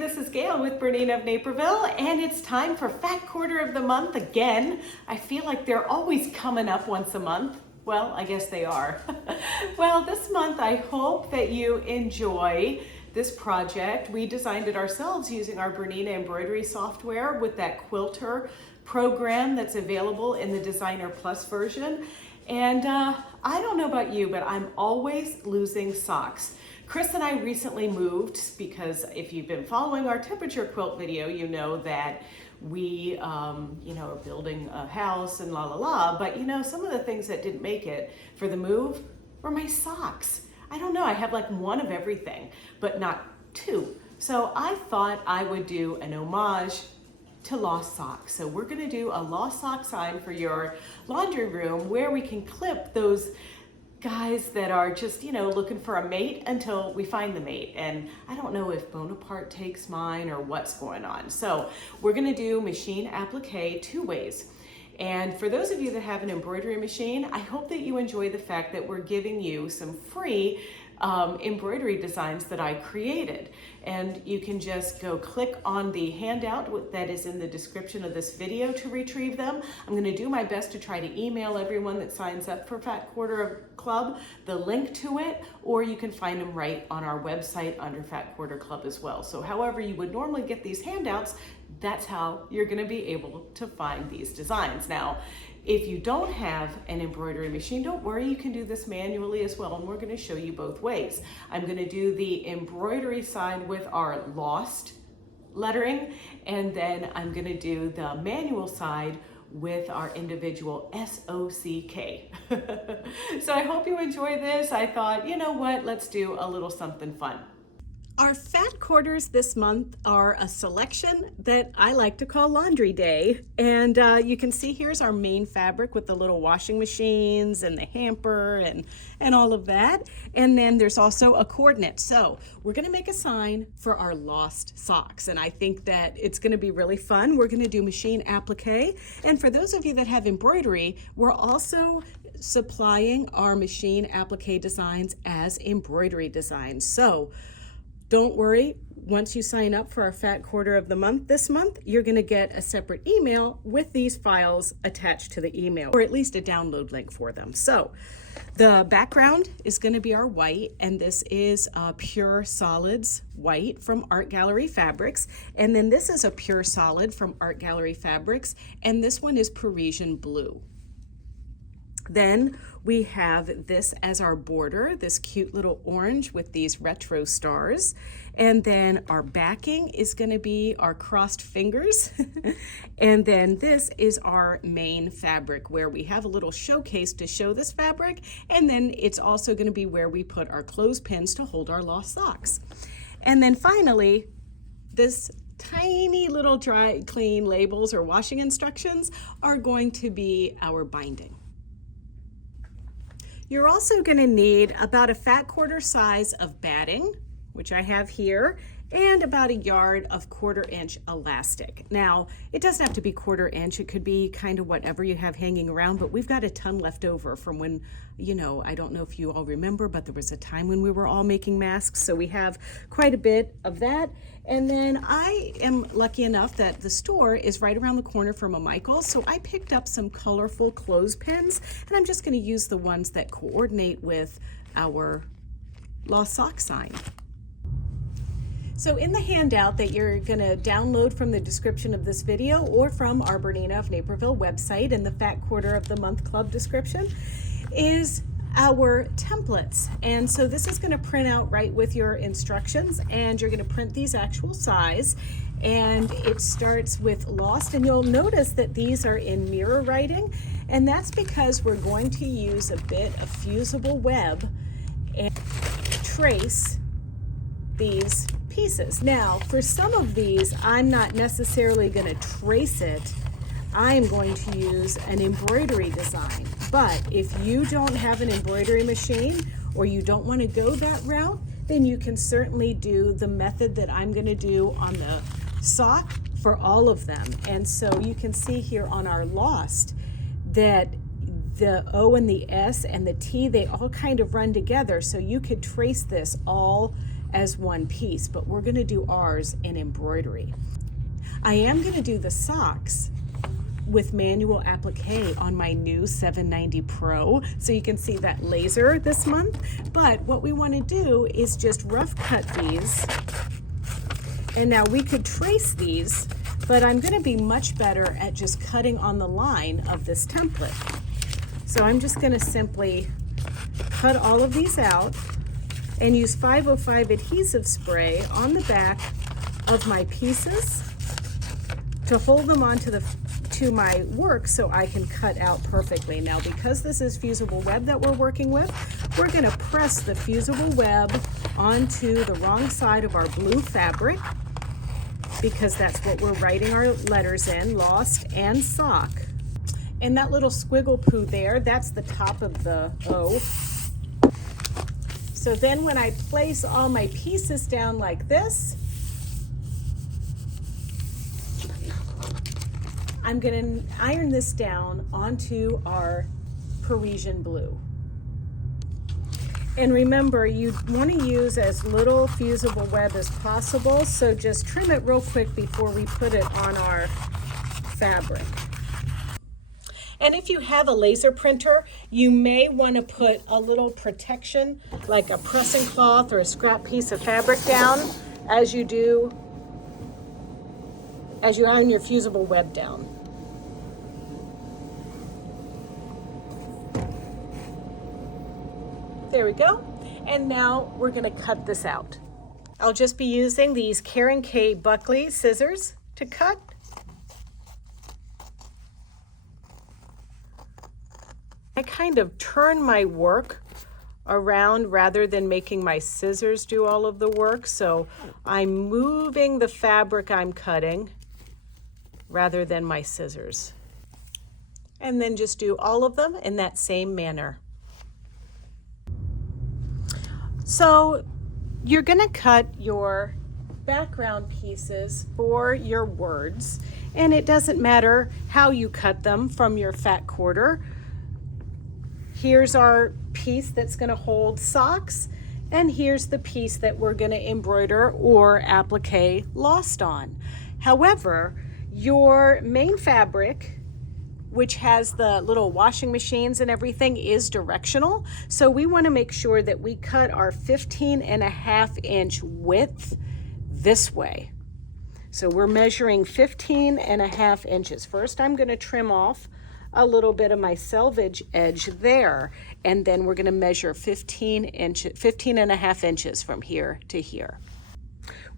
this is Gayle with BERNINA of Naperville, and it's time for Fat Quarter of the Month again. I feel like they're always coming up once a month. Well, I guess they are. Well, this month I hope that you enjoy this project. We designed it ourselves using our BERNINA embroidery software with that quilter program that's available in the Designer Plus version. And I don't know about you, but I'm always losing socks. Chris and I recently moved because if you've been following our temperature quilt video, you know that we are building a house and la la la, but some of the things that didn't make it for the move were my socks. I don't know, I have like one of everything, but not two. So I thought I would do an homage to lost socks. So we're gonna do a lost sock sign for your laundry room where we can clip those guys that are just, looking for a mate until we find the mate. And I don't know if Bonaparte takes mine or what's going on. So we're gonna do machine applique two ways. And for those of you that have an embroidery machine, I hope that you enjoy the fact that we're giving you some free embroidery designs that I created. And you can just go click on the handout that is in the description of this video to retrieve them. I'm gonna do my best to try to email everyone that signs up for Fat Quarter Club the link to it, or you can find them right on our website under Fat Quarter Club as well. So however you would normally get these handouts, that's how you're gonna be able to find these designs. Now, if you don't have an embroidery machine, don't worry, you can do this manually as well, and we're gonna show you both ways. I'm gonna do the embroidery side with our lost lettering, and then I'm gonna do the manual side with our individual S-O-C-K. So I hope you enjoy this. I thought, you know what, let's do a little something fun. Our fat quarters this month are a selection that I like to call Laundry Day. And you can see here's our main fabric with the little washing machines and the hamper and all of that. And then there's also a coordinate. So we're gonna make a sign for our lost socks. And I think that it's gonna be really fun. We're gonna do machine applique. And for those of you that have embroidery, we're also supplying our machine applique designs as embroidery designs. So don't worry, once you sign up for our Fat Quarter of the Month this month, you're gonna get a separate email with these files attached to the email, or at least a download link for them. So the background is gonna be our white, and this is Pure Solids white from Art Gallery Fabrics. And then this is a Pure Solid from Art Gallery Fabrics, and this one is Parisian Blue. Then we have this as our border, this cute little orange with these retro stars. And then our backing is gonna be our crossed fingers. And then this is our main fabric where we have a little showcase to show this fabric. And then it's also gonna be where we put our clothespins to hold our lost socks. And then finally, this tiny little dry clean labels or washing instructions are going to be our binding. You're also gonna need about a fat quarter size of batting, which I have here, and about a yard of 1/4 inch elastic. Now, it doesn't have to be 1/4 inch, it could be kind of whatever you have hanging around, but we've got a ton left over from when, I don't know if you all remember, but there was a time when we were all making masks, so we have quite a bit of that. And then I am lucky enough that the store is right around the corner from a Michael's, so I picked up some colorful clothespins, and I'm just gonna use the ones that coordinate with our lost sock sign. So in the handout that you're gonna download from the description of this video or from our BERNINA of Naperville website in the Fat Quarter of the Month Club description is our templates. And so this is gonna print out right with your instructions, and you're gonna print these actual size. And it starts with lost, and you'll notice that these are in mirror writing, and that's because we're going to use a bit of fusible web and trace these pieces. Now, for some of these, I'm not necessarily gonna trace it. I'm going to use an embroidery design. But if you don't have an embroidery machine or you don't wanna go that route, then you can certainly do the method that I'm gonna do on the sock for all of them. And so you can see here on our lost that the O and the S and the T, they all kind of run together. So you could trace this all as one piece, but we're gonna do ours in embroidery. I am gonna do the socks with manual applique on my new 790 Pro, so you can see that laser this month. But what we want to do is just rough cut these, and now we could trace these, but I'm going to be much better at just cutting on the line of this template. So I'm just going to simply cut all of these out and use 505 adhesive spray on the back of my pieces to hold them onto to my work so I can cut out perfectly. Now, because this is fusible web that we're working with, we're going to press the fusible web onto the wrong side of our blue fabric, because that's what we're writing our letters in, lost and sock. And that little squiggle poo there, that's the top of the O. So then when I place all my pieces down like this, I'm going to iron this down onto our Parisian blue. And remember, you want to use as little fusible web as possible, so just trim it real quick before we put it on our fabric. And if you have a laser printer, you may want to put a little protection, like a pressing cloth or a scrap piece of fabric down as you iron your fusible web down. There we go. And now we're going to cut this out. I'll just be using these Karen K Buckley scissors to cut. I kind of turn my work around rather than making my scissors do all of the work. So I'm moving the fabric I'm cutting rather than my scissors. And then just do all of them in that same manner. So you're going to cut your background pieces for your words, and it doesn't matter how you cut them from your fat quarter. Here's our piece that's going to hold socks, and here's the piece that we're going to embroider or applique lost on. However, your main fabric, which has the little washing machines and everything, is directional. So we want to make sure that we cut our 15.5-inch width this way. So we're measuring 15.5 inches. First, I'm going to trim off a little bit of my selvage edge there, and then we're going to measure 15.5 inches from here to here.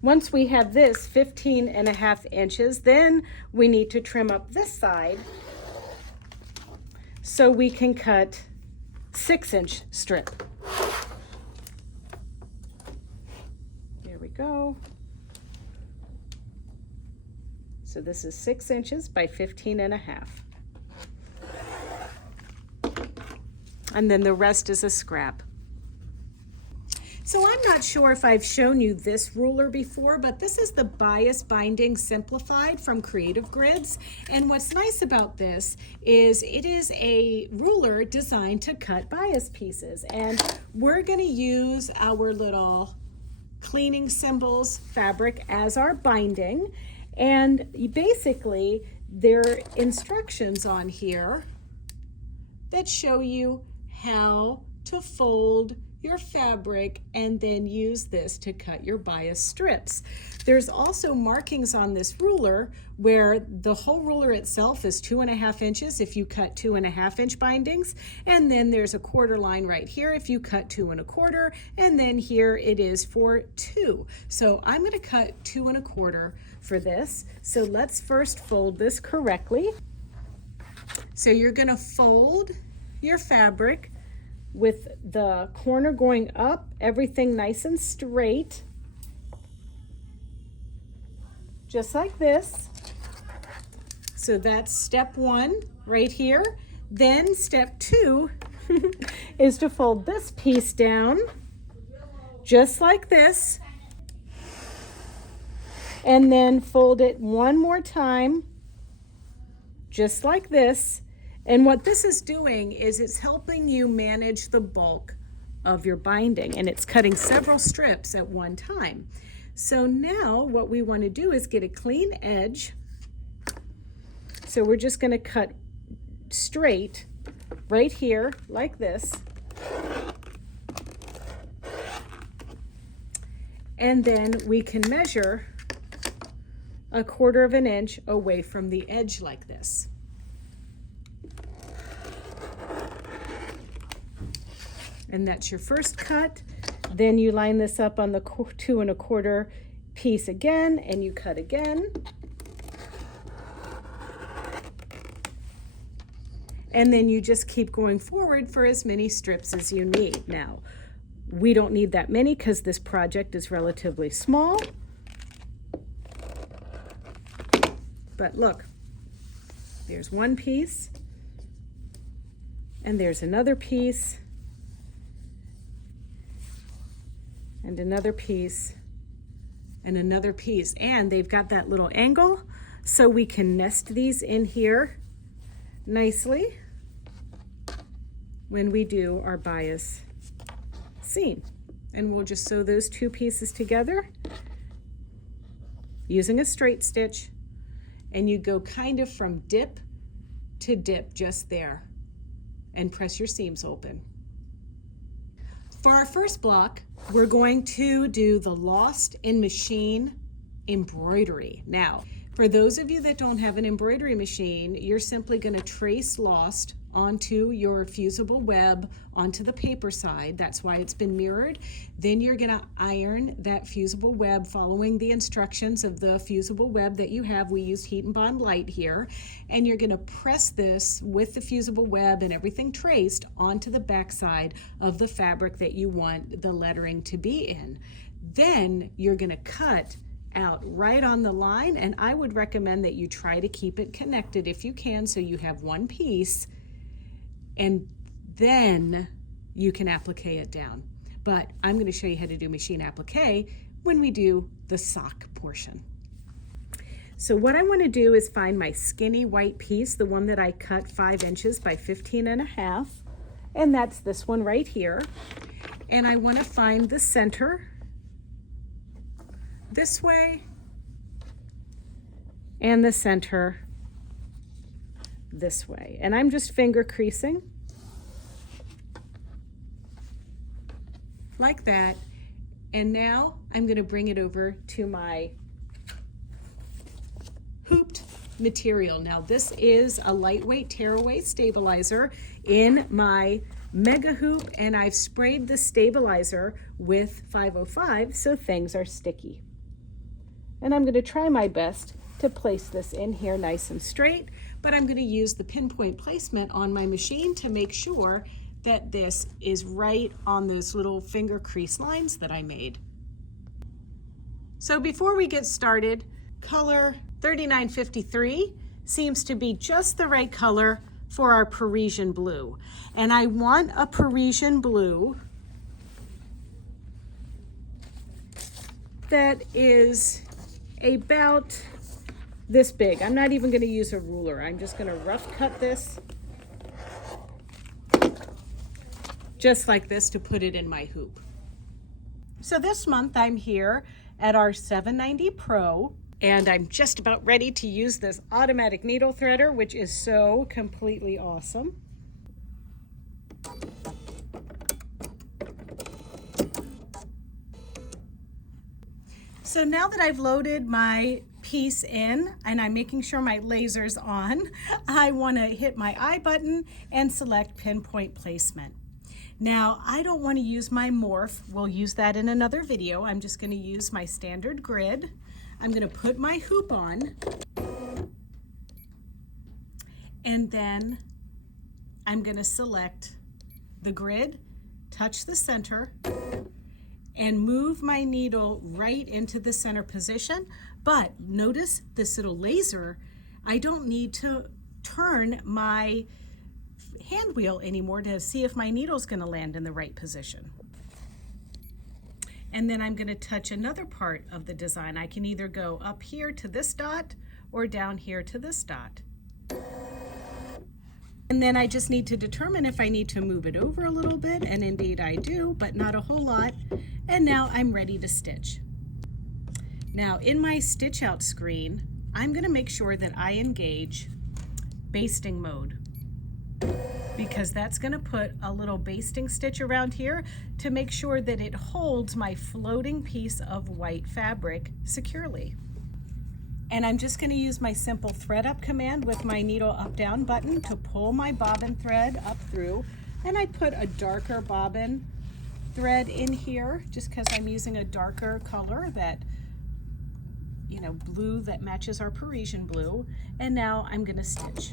Once we have this 15.5 inches, then we need to trim up this side so we can cut 6-inch strip. There we go. So this is 6 inches by 15.5. And then the rest is a scrap. So I'm not sure if I've shown you this ruler before, but this is the Bias Binding Simplified from Creative Grids. And what's nice about this is it is a ruler designed to cut bias pieces. And we're going to use our little cleaning symbols fabric as our binding. And basically, there are instructions on here that show you how to fold your fabric and then use this to cut your bias strips. There's also markings on this ruler where the whole ruler itself is 2.5 inches if you cut 2.5-inch bindings, and then there's a quarter line right here if you cut 2.25, and then here it is for 2. So I'm going to cut 2.25 for this. So let's first fold this correctly. So you're going to fold your fabric with the corner going up, everything nice and straight, just like this. So that's step 1 right here. Then step 2 is to fold this piece down just like this, and then fold it one more time just like this. And what this is doing is it's helping you manage the bulk of your binding, and it's cutting several strips at one time. So now what we want to do is get a clean edge. So we're just going to cut straight right here like this. And then we can measure 1/4 inch away from the edge like this. And that's your first cut. Then you line this up on the 2 1/4 piece again, and you cut again. And then you just keep going forward for as many strips as you need. Now, we don't need that many because this project is relatively small. But look, there's one piece, and there's another piece, and another piece, and another piece. And they've got that little angle, so we can nest these in here nicely when we do our bias seam. And we'll just sew those two pieces together using a straight stitch, and you go kind of from dip to dip just there and press your seams open. For our first block, we're going to do the Lost in Machine embroidery. Now, for those of you that don't have an embroidery machine, you're simply going to trace Lost onto your fusible web onto the paper side. That's why it's been mirrored. Then you're going to iron that fusible web following the instructions of the fusible web that you have. We used Heat and Bond Light here. And you're going to press this with the fusible web and everything traced onto the back side of the fabric that you want the lettering to be in. Then you're going to cut out right on the line, and I would recommend that you try to keep it connected if you can, so you have one piece, and then you can applique it down. But I'm going to show you how to do machine applique when we do the sock portion. So what I want to do is find my skinny white piece, the one that I cut 5 inches by 15.5, and that's this one right here. And I want to find the center this way and the center this way. And I'm just finger creasing like that. And now I'm going to bring it over to my hooped material. Now this is a lightweight tearaway stabilizer in my mega hoop, and I've sprayed the stabilizer with 505 so things are sticky. And I'm going to try my best to place this in here nice and straight, but I'm going to use the pinpoint placement on my machine to make sure that this is right on those little finger crease lines that I made. So before we get started, color 3953 seems to be just the right color for our Parisian blue. And I want a Parisian blue that is about this big. I'm not even going to use a ruler. I'm just going to rough cut this just like this to put it in my hoop. So this month I'm here at our 790 Pro, and I'm just about ready to use this automatic needle threader, which is so completely awesome. So now that I've loaded my piece in and I'm making sure my laser's on, I want to hit my I button and select pinpoint placement. Now I don't want to use my morph. We'll use that in another video. I'm just going to use my standard grid. I'm going to put my hoop on, and then I'm going to select the grid, touch the center, and move my needle right into the center position. But notice this little laser, I don't need to turn my hand wheel anymore to see if my needle's going to land in the right position. And then I'm going to touch another part of the design. I can either go up here to this dot or down here to this dot. And then I just need to determine if I need to move it over a little bit, and indeed I do, but not a whole lot. And now I'm ready to stitch. Now in my stitch out screen, I'm going to make sure that I engage basting mode, because that's going to put a little basting stitch around here to make sure that it holds my floating piece of white fabric securely. And I'm just going to use my simple thread up command with my needle up down button to pull my bobbin thread up through. And I put a darker bobbin thread in here just because I'm using a darker color, that, you know, blue that matches our Parisian blue. And now I'm going to stitch.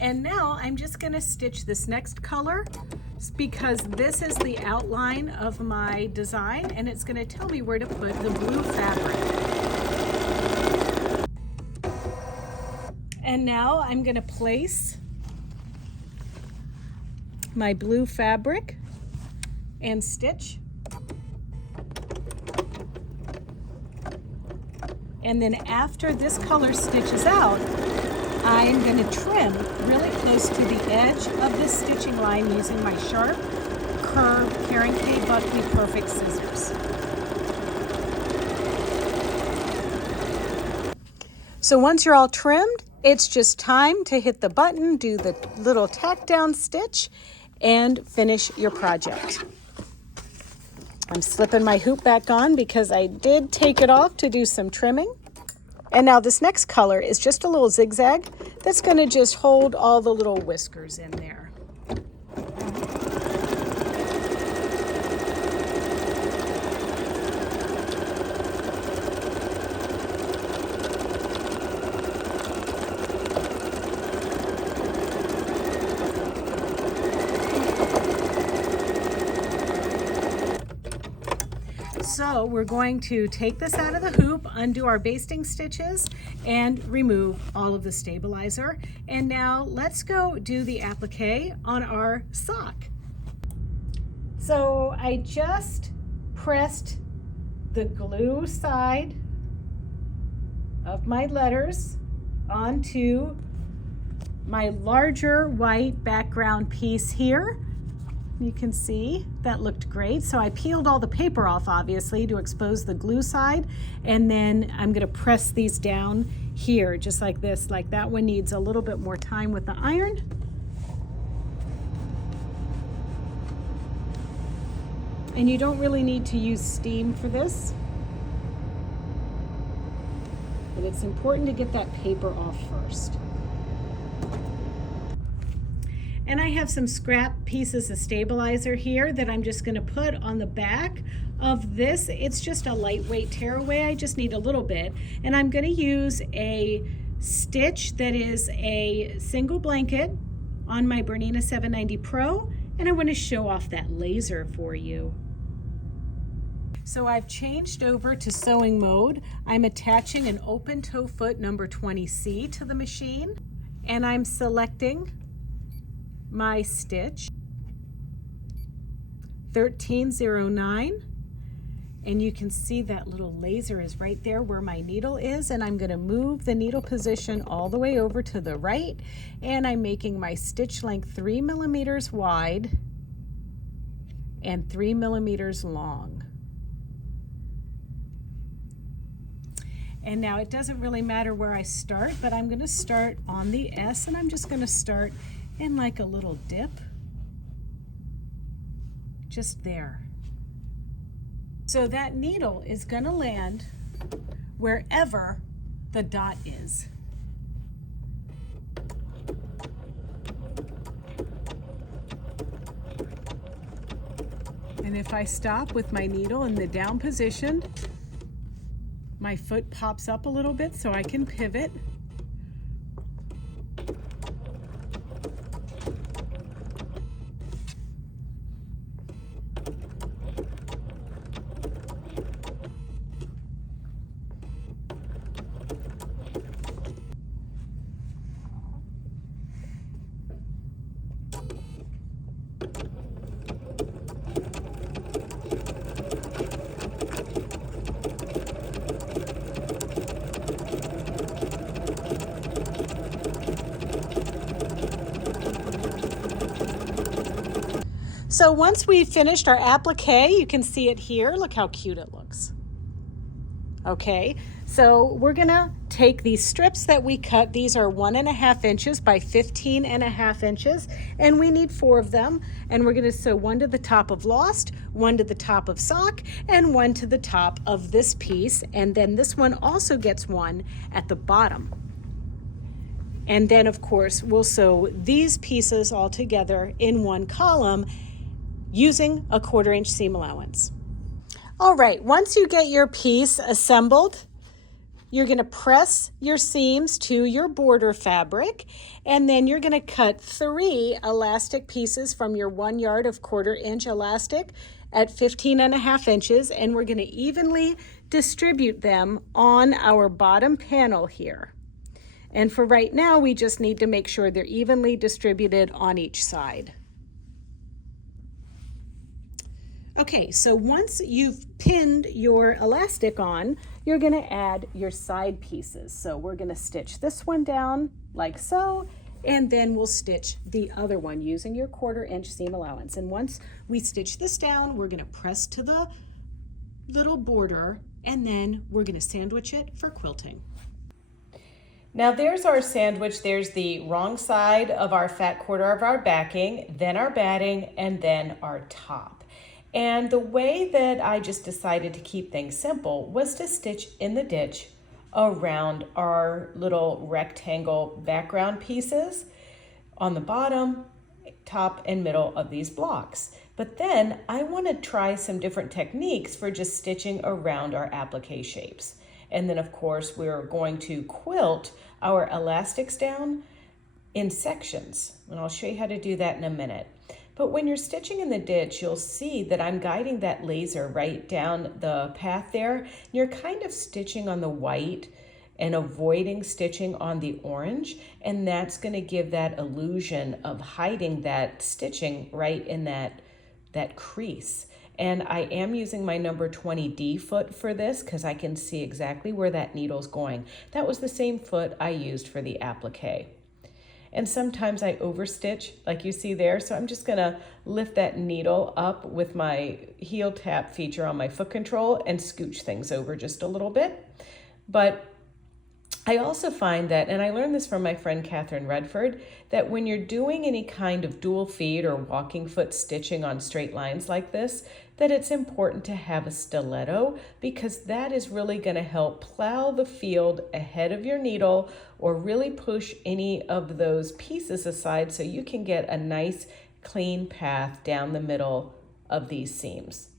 And now I'm just going to stitch this next color, because this is the outline of my design and it's going to tell me where to put the blue fabric. And now I'm going to place my blue fabric and stitch. And then after this color stitches out, I am going to trim really close to the edge of this stitching line using my sharp, curved Karen K. Buckley Perfect Scissors. So once you're all trimmed, it's just time to hit the button, do the little tack down stitch, and finish your project. I'm slipping my hoop back on because I did take it off to do some trimming. And now this next color is just a little zigzag that's going to just hold all the little whiskers in there. So we're going to take this out of the hoop, undo our basting stitches, and remove all of the stabilizer. And now let's go do the applique on our sock. So I just pressed the glue side of my letters onto my larger white background piece here. You can see that looked great. So I peeled all the paper off, obviously, to expose the glue side. And then I'm going to press these down here, just like this. Like that one needs a little bit more time with the iron. And you don't really need to use steam for this. But it's important to get that paper off first. And I have some scrap pieces of stabilizer here that I'm just going to put on the back of this. It's just a lightweight tearaway. I just need a little bit. And I'm going to use a stitch that is a single blanket on my Bernina 790 Pro. And I want to show off that laser for you. So I've changed over to sewing mode. I'm attaching an open toe foot number 20C to the machine. And I'm selecting my stitch 1309, and you can see that little laser is right there where my needle is, and I'm going to move the needle position all the way over to the right, and I'm making my stitch length 3 millimeters wide and 3 millimeters long. And now it doesn't really matter where I start, but I'm going to start on the S, and I'm just going to start in like a little dip, just there. So that needle is going to land wherever the dot is. And if I stop with my needle in the down position, my foot pops up a little bit so I can pivot. So once we've finished our applique, you can see it here. Look how cute it looks. Okay, so we're gonna take these strips that we cut. These are 1.5 inches by 15.5 inches, and we need 4 of them. And we're gonna sew one to the top of Lost, one to the top of Sock, and one to the top of this piece. And then this one also gets one at the bottom. And then of course, we'll sew these pieces all together in one column using a 1/4 inch seam allowance. All right, once you get your piece assembled, you're gonna press your seams to your border fabric, and then you're gonna cut 3 elastic pieces from your 1 yard of 1/4 inch elastic at 15.5 inches, and we're gonna evenly distribute them on our bottom panel here. And for right now, we just need to make sure they're evenly distributed on each side. Okay, so once you've pinned your elastic on, you're gonna add your side pieces. So we're gonna stitch this one down like so, and then we'll stitch the other one using your 1/4 inch seam allowance. And once we stitch this down, we're gonna press to the little border, and then we're gonna sandwich it for quilting. Now there's our sandwich. There's the wrong side of our fat quarter of our backing, then our batting, and then our top. And the way that I just decided to keep things simple was to stitch in the ditch around our little rectangle background pieces on the bottom, top, and middle of these blocks. But then I want to try some different techniques for just stitching around our applique shapes. And then of course we're going to quilt our elastics down in sections. And I'll show you how to do that in a minute. But when you're stitching in the ditch, you'll see that I'm guiding that laser right down the path there. You're kind of stitching on the white and avoiding stitching on the orange, and that's going to give that illusion of hiding that stitching right in that crease. And I am using my number 20D foot for this because I can see exactly where that needle's going. That was the same foot I used for the applique. And sometimes I overstitch like you see there. So I'm just gonna lift that needle up with my heel tap feature on my foot control and scooch things over just a little bit. But I also find that, and I learned this from my friend Catherine Redford, that when you're doing any kind of dual feet or walking foot stitching on straight lines like this, that it's important to have a stiletto, because that is really going to help plow the field ahead of your needle or really push any of those pieces aside so you can get a nice clean path down the middle of these seams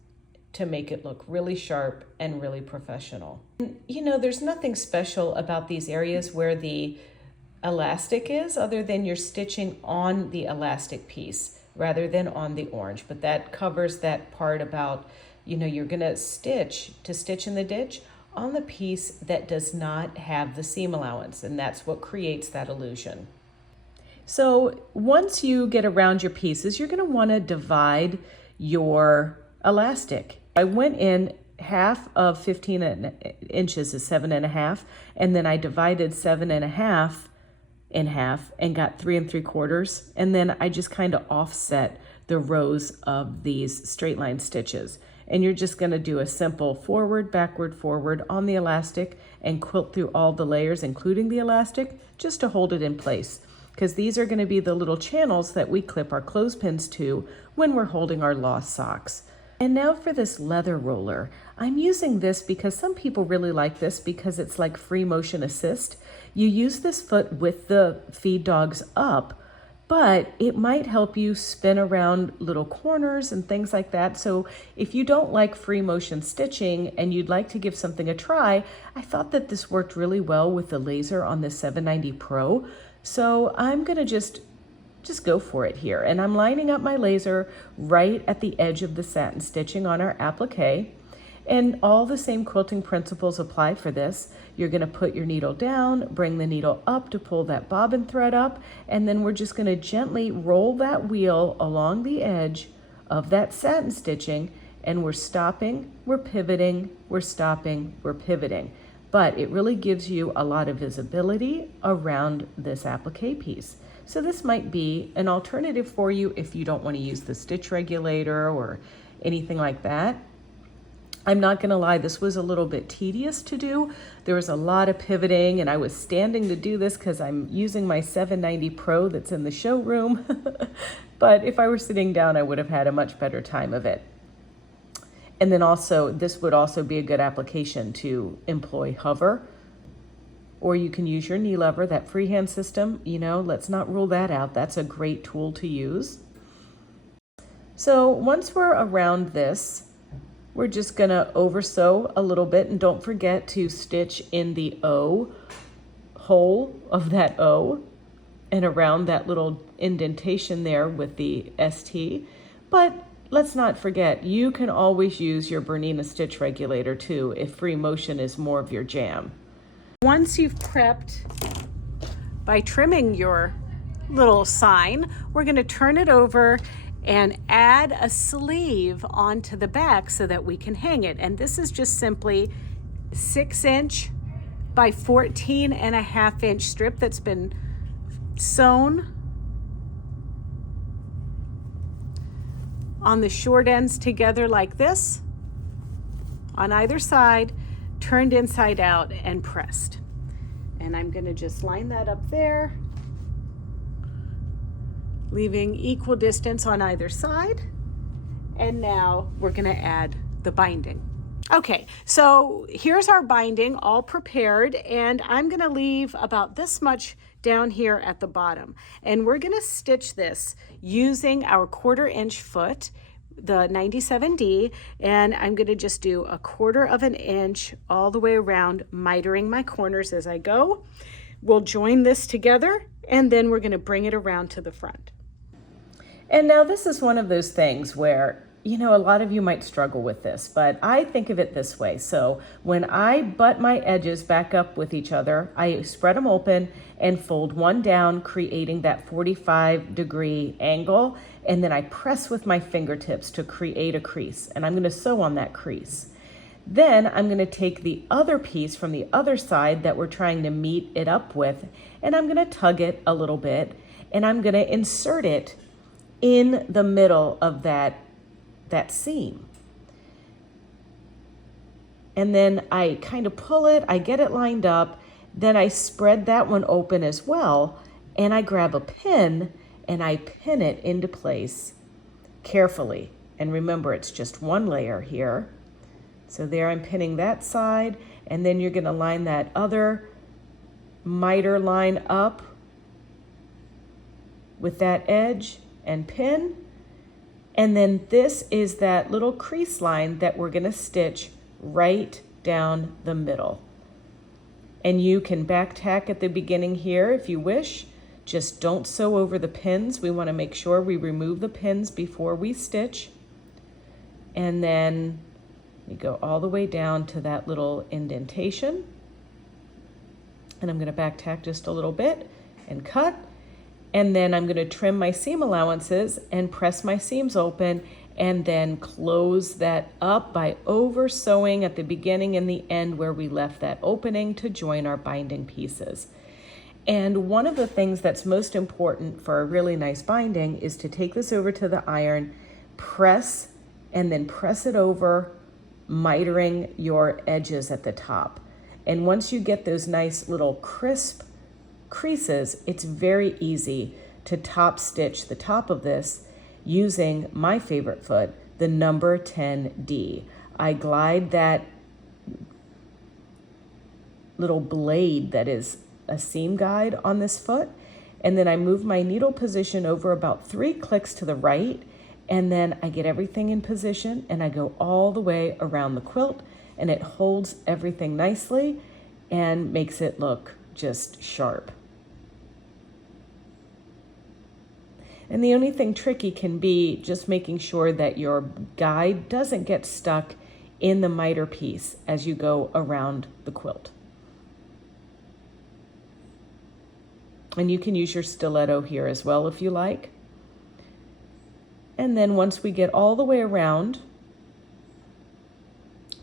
to make it look really sharp and really professional. And, you know, there's nothing special about these areas where the elastic is other than you're stitching on the elastic piece rather than on the orange. But that covers that part about, you know, you're gonna stitch in the ditch on the piece that does not have the seam allowance, and that's what creates that illusion. So once you get around your pieces, you're gonna wanna divide your elastic. I went in half of 15 inches is 7.5, and then I divided 7.5 in half and got 3 3/4, and then I just kind of offset the rows of these straight line stitches. And you're just going to do a simple forward, backward, forward on the elastic and quilt through all the layers, including the elastic, just to hold it in place, because these are going to be the little channels that we clip our clothespins to when we're holding our lost socks. And now for this leather roller. I'm using this because some people really like this because it's like free motion assist. You use this foot with the feed dogs up, but it might help you spin around little corners and things like that. So if you don't like free motion stitching and you'd like to give something a try, I thought that this worked really well with the laser on the 790 Pro. So I'm gonna just go for it here. And I'm lining up my laser right at the edge of the satin stitching on our applique. And all the same quilting principles apply for this. You're gonna put your needle down, bring the needle up to pull that bobbin thread up, and then we're just gonna gently roll that wheel along the edge of that satin stitching, and we're stopping, we're pivoting, we're stopping, we're pivoting. but it really gives you a lot of visibility around this applique piece. So this might be an alternative for you if you don't want to use the stitch regulator or anything like that. I'm not gonna lie, this was a little bit tedious to do. There was a lot of pivoting, and I was standing to do this because I'm using my 790 Pro that's in the showroom. But if I were sitting down, I would have had a much better time of it. And then also, this would also be a good application to employ hover, or you can use your knee lever, that freehand system, you know, let's not rule that out. That's a great tool to use. So once we're around this, we're just gonna over sew a little bit, and don't forget to stitch in the O hole of that O and around that little indentation there with the ST. But let's not forget, you can always use your Bernina stitch regulator too if free motion is more of your jam. Once you've prepped by trimming your little sign, we're gonna turn it over and add a sleeve onto the back so that we can hang it. And this is just simply 6" by 14.5" strip that's been sewn on the short ends together like this, on either side, turned inside out and pressed. And I'm gonna just line that up there, leaving equal distance on either side. And now we're gonna add the binding. Okay, so here's our binding all prepared, and I'm gonna leave about this much down here at the bottom. And we're gonna stitch this using our 1/4" foot, the 97D, and I'm gonna just do 1/4 inch all the way around, mitering my corners as I go. We'll join this together, and then we're gonna bring it around to the front. And now this is one of those things where, you know, a lot of you might struggle with this, but I think of it this way. So when I butt my edges back up with each other, I spread them open and fold one down, creating that 45-degree angle. And then I press with my fingertips to create a crease. And I'm gonna sew on that crease. Then I'm gonna take the other piece from the other side that we're trying to meet it up with, and I'm gonna tug it a little bit, and I'm gonna insert it in the middle of that seam. And then I kind of pull it, I get it lined up, then I spread that one open as well, and I grab a pin and I pin it into place carefully. And remember, it's just one layer here. So there I'm pinning that side, and then you're gonna line that other miter line up with that edge and pin. And then this is that little crease line that we're gonna stitch right down the middle. And you can back tack at the beginning here if you wish. Just don't sew over the pins. We wanna make sure we remove the pins before we stitch. And then you go all the way down to that little indentation. And I'm gonna back tack just a little bit and cut. And then I'm gonna trim my seam allowances and press my seams open, and then close that up by over sewing at the beginning and the end where we left that opening to join our binding pieces. And one of the things that's most important for a really nice binding is to take this over to the iron, press, and then press it over, mitering your edges at the top. And once you get those nice little crisp creases, it's very easy to top stitch the top of this using my favorite foot, the number 10D. I glide that little blade that is a seam guide on this foot, and then I move my needle position over about 3 clicks to the right, and then I get everything in position and I go all the way around the quilt, and it holds everything nicely and makes it look just sharp. And the only thing tricky can be just making sure that your guide doesn't get stuck in the miter piece as you go around the quilt. And you can use your stiletto here as well if you like. And then once we get all the way around,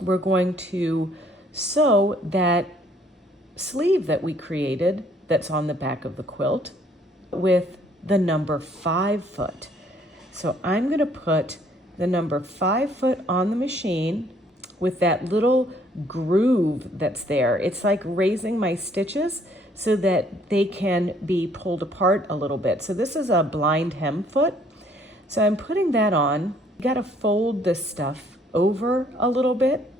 we're going to sew that sleeve that we created that's on the back of the quilt with the number 5 foot. So I'm going to put the number 5 foot on the machine with that little groove that's there. It's like raising my stitches so that they can be pulled apart a little bit. So this is a blind hem foot. So I'm putting that on. You got to fold this stuff over a little bit.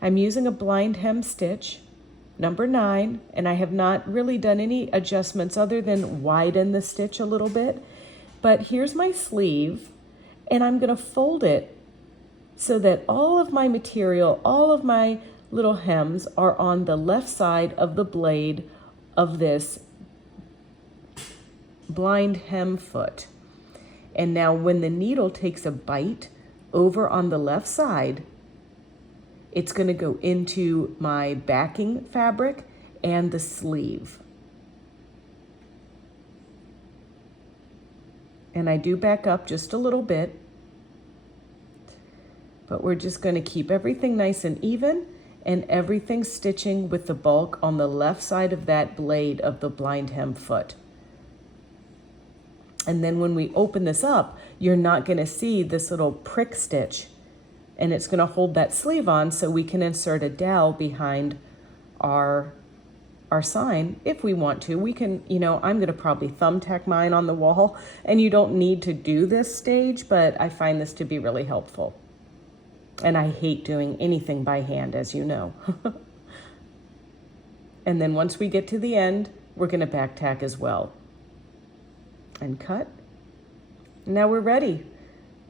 I'm using a blind hem stitch, number 9, and I have not really done any adjustments other than widen the stitch a little bit. But here's my sleeve, and I'm going to fold it so that all of my material, all of my little hems are on the left side of the blade of this blind hem foot. And now when the needle takes a bite over on the left side, it's going to go into my backing fabric and the sleeve. And I do back up just a little bit, but we're just going to keep everything nice and even and everything stitching with the bulk on the left side of that blade of the blind hem foot. And then when we open this up, you're not going to see this little prick stitch, and it's going to hold that sleeve on so we can insert a dowel behind our sign if we want to. We can, I'm going to probably thumbtack mine on the wall, and you don't need to do this stage, but I find this to be really helpful. And I hate doing anything by hand, as you know. And then once we get to the end, we're going to back tack as well. And cut. Now we're ready.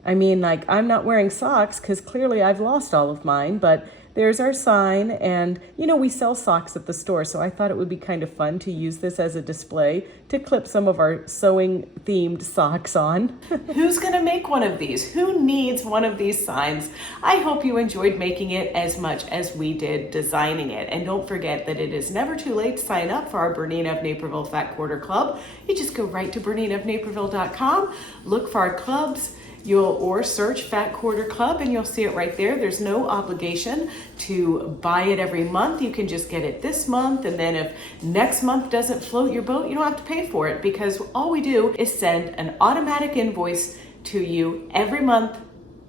I mean, I'm not wearing socks because clearly I've lost all of mine, but there's our sign, and we sell socks at the store, so I thought it would be kind of fun to use this as a display to clip some of our sewing themed socks on. Who's gonna make one of these? Who needs one of these signs? I hope you enjoyed making it as much as we did designing it. And don't forget that it is never too late to sign up for our Bernina of Naperville Fat Quarter Club. You just go right to BERNINAofNaperville.com, look for our clubs, or search Fat Quarter Club, and you'll see it right there. There's no obligation to buy it every month. You can just get it this month, and then if next month doesn't float your boat, you don't have to pay for it, because all we do is send an automatic invoice to you every month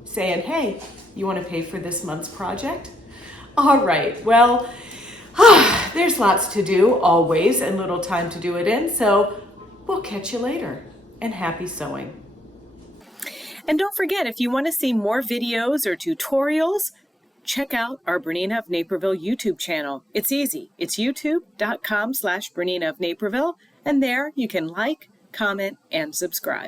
saying, hey, you want to pay for this month's project? All right, well, there's lots to do always and little time to do it in, so we'll catch you later, and happy sewing. And don't forget, if you want to see more videos or tutorials, check out our Bernina of Naperville YouTube channel. It's easy. It's youtube.com/Bernina of Naperville, and there you can like, comment, and subscribe.